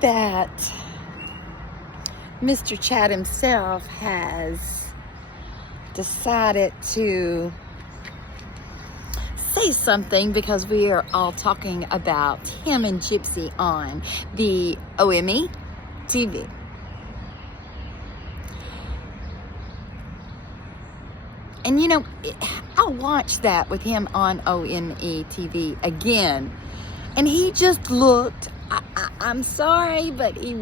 that Mr. Chad himself has decided to say something, because we are all talking about him and Gypsy on the OME TV. And you know, I'll watch that with him on OME TV again. And he just looked, I'm sorry, but he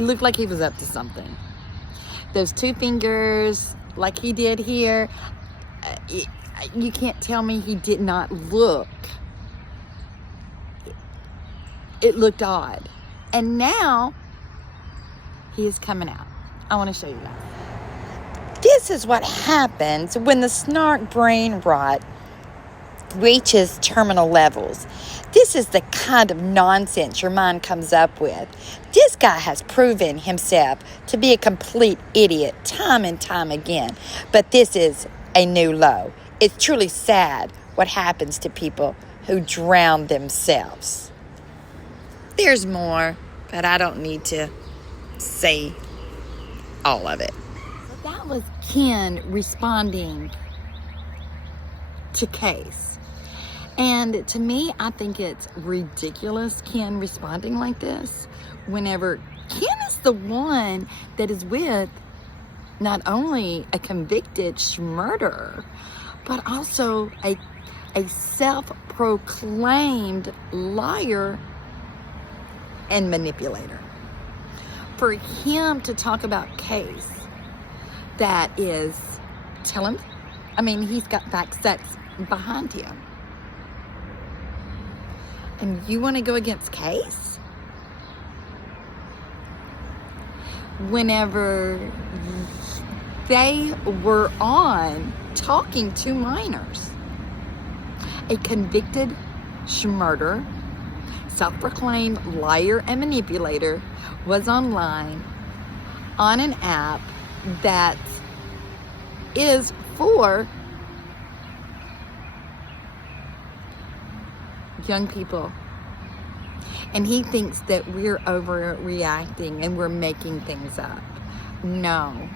looked like he was up to something. Those two fingers, like he did here, you can't tell me he did not look. It looked odd. And now he is coming out. I want to show you that. This is what happens when the snark brain rot reaches terminal levels. This is the kind of nonsense your mind comes up with. This guy has proven himself to be a complete idiot time and time again. But this is a new low. It's truly sad what happens to people who drown themselves. There's more, but I don't need to say all of it. So that was Ken responding to Case. And to me, I think it's ridiculous, Ken responding like this, whenever Ken is the one that is with not only a convicted murderer, but also a self-proclaimed liar and manipulator. For him to talk about Case, that is, tell him, I mean, he's got facts that's behind him. And you want to go against Case? Whenever they were on talking to minors, a convicted murderer, self-proclaimed liar and manipulator was online on an app that is for young people. And he thinks that we're overreacting and we're making things up. No.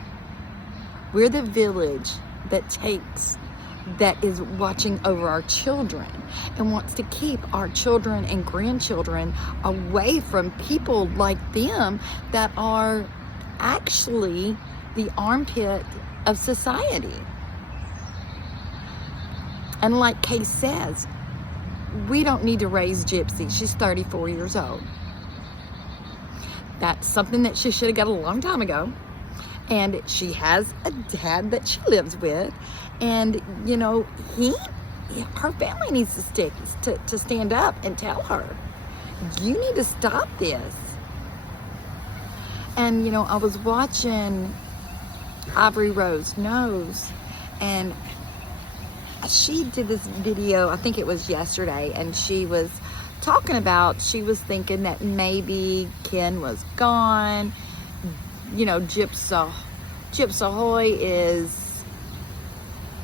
We're the village that is watching over our children and wants to keep our children and grandchildren away from people like them that are actually the armpit of society. And like Case says, we don't need to raise Gypsy. She's 34 years old. That's something that she should have got a long time ago. And she has a dad that she lives with. And, you know, her family needs to stand up and tell her, you need to stop this. And, you know, I was watching Aubrey Rose Knows, and she did this video, I think it was yesterday, and she was talking about, she was thinking that maybe Ken was gone. You know, Gypsy Ahoy is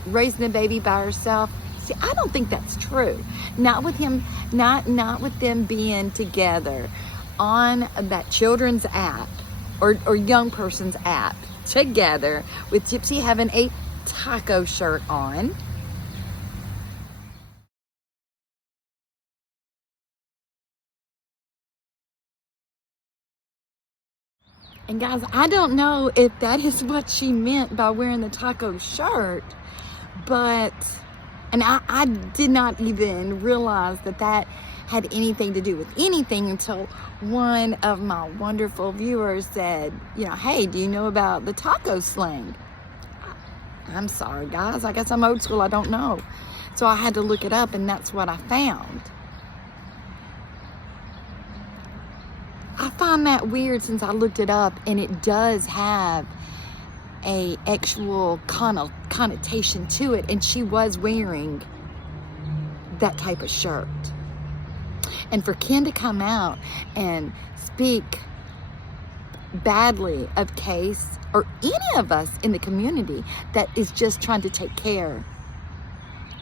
raising a baby by herself. See, I don't think that's true. Not with him, not with them being together on that children's app or young person's app together, with Gypsy having a taco shirt on. And guys, I don't know if that is what she meant by wearing the taco shirt, but, and I did not even realize that had anything to do with anything until one of my wonderful viewers said, you know, hey, do you know about the taco slang? I'm sorry, guys. I guess I'm old school. I don't know. So I had to look it up, and that's what I found. I find that weird since I looked it up, and it does have a actual connotation to it, and she was wearing that type of shirt. And for Ken to come out and speak badly of Case or any of us in the community that is just trying to take care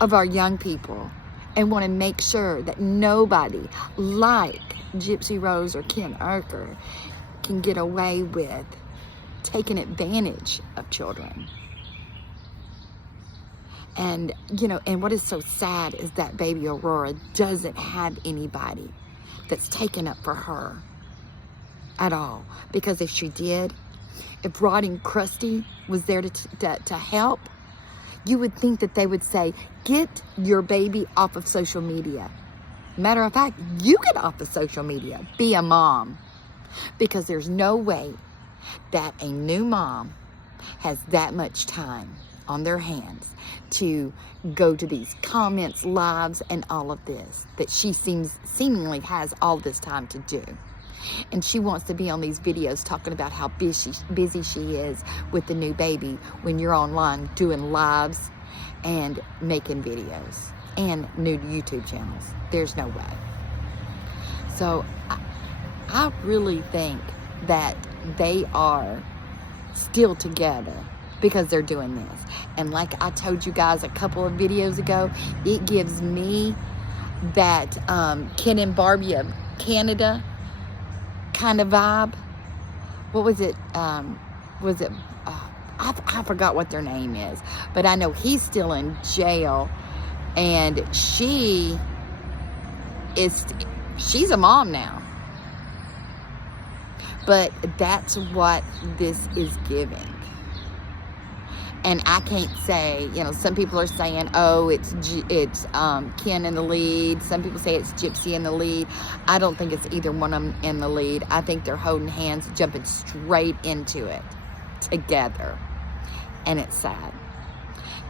of our young people and want to make sure that nobody like Gypsy Rose or Ken Urker can get away with taking advantage of children. And, you know, and what is so sad is that baby Aurora doesn't have anybody that's taken up for her at all. Because if she did, if Rod and Krusty was there to help, you would think that they would say, get your baby off of social media. Matter of fact, you get off of social media. Be a mom. Because there's no way that a new mom has that much time on their hands to go to these comments, lives, and all of this, that she seemingly has all this time to do. And she wants to be on these videos talking about how busy she is with the new baby when you're online doing lives and making videos and new YouTube channels. There's no way. So I really think that they are still together because they're doing this. And like I told you guys a couple of videos ago, it gives me that Ken and Barbie of Canada kind of vibe. What was it? I forgot what their name is, but I know he's still in jail, and she's a mom now. But that's what this is giving. And I can't say, you know, some people are saying, oh, it's Ken in the lead. Some people say it's Gypsy in the lead. I don't think it's either one of them in the lead. I think they're holding hands, jumping straight into it together. And it's sad.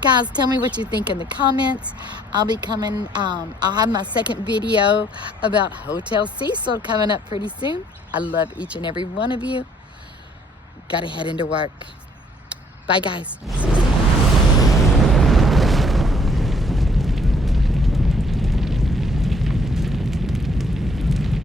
Guys, tell me what you think in the comments. I'll be coming, I'll have my second video about Hotel Cecil coming up pretty soon. I love each and every one of you. Gotta head into work. Bye, guys.